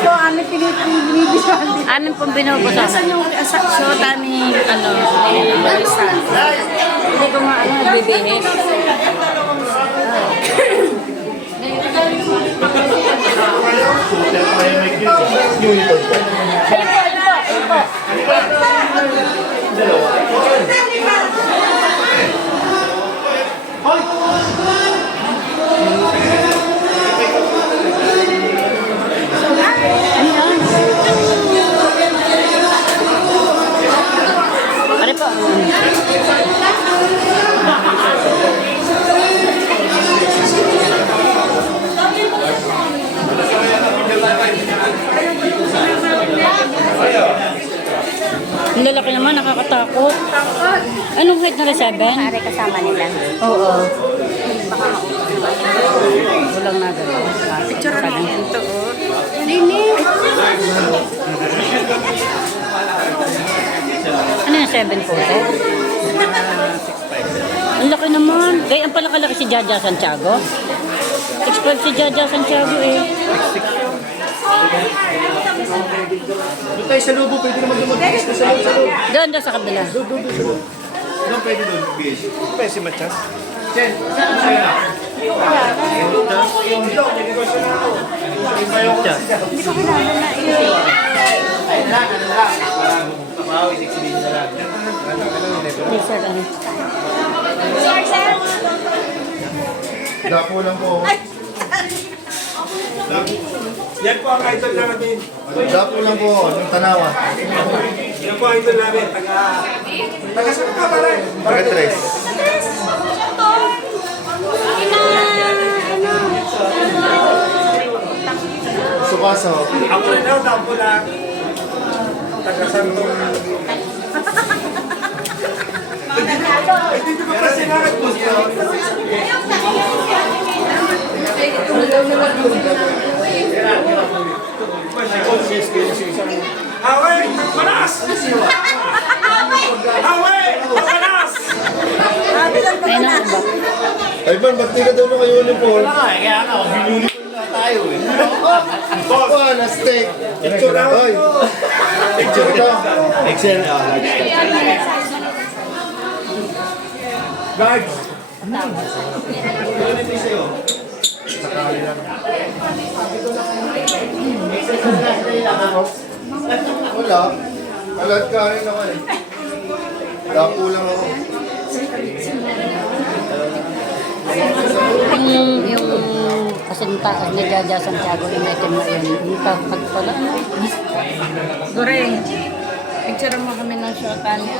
po, amin pinipilisan. Amin pong binubusan. Nasaan yung shota ni, ni Larissa? Hindi ko bibihis. Ano po? Ang lalaki naman, nakakatakot. Anong height na rin, 7? Pare kasama nila. Oo. Baka Walang nagalaw. picture natin ito, oh. Nini! Ano yung 7 po? Ang laki naman. Gaya ang palakalaki si Jaja Santiago. 6'5" si Jaja Santiago eh. Doon tayo sa lubo, pwede naman lumagis na sa lubo. Doon sa kabila. Doon pwede doon, bis. Pwede si Machas. Chen, Hindi ko kilala na iyo. Yes, sir. Ano? Dapo lang po. Yan po ang idol namin. Dapo lang po, yung tanawa. Yan po ang idol namin. Taga saan ka pala? Taga tres. Sukaso. Ako rin daw, dapo lang. Taga Santo. Hindi ko pa sinakit po. Away! Manas! Away! Manas! Ay, na ba? Ay man, ba't di ka daw naka-uniform? Boss! Na steak. Picture na. Oy! Picture ito. Excel. Guards! Wala. Alad ka rin ako eh. Dapo lang ako. Yung kasinta ni Jaja Santiago, yung item na yun. Yung pagpala. Goreng. Picture mo kami ng shota niya.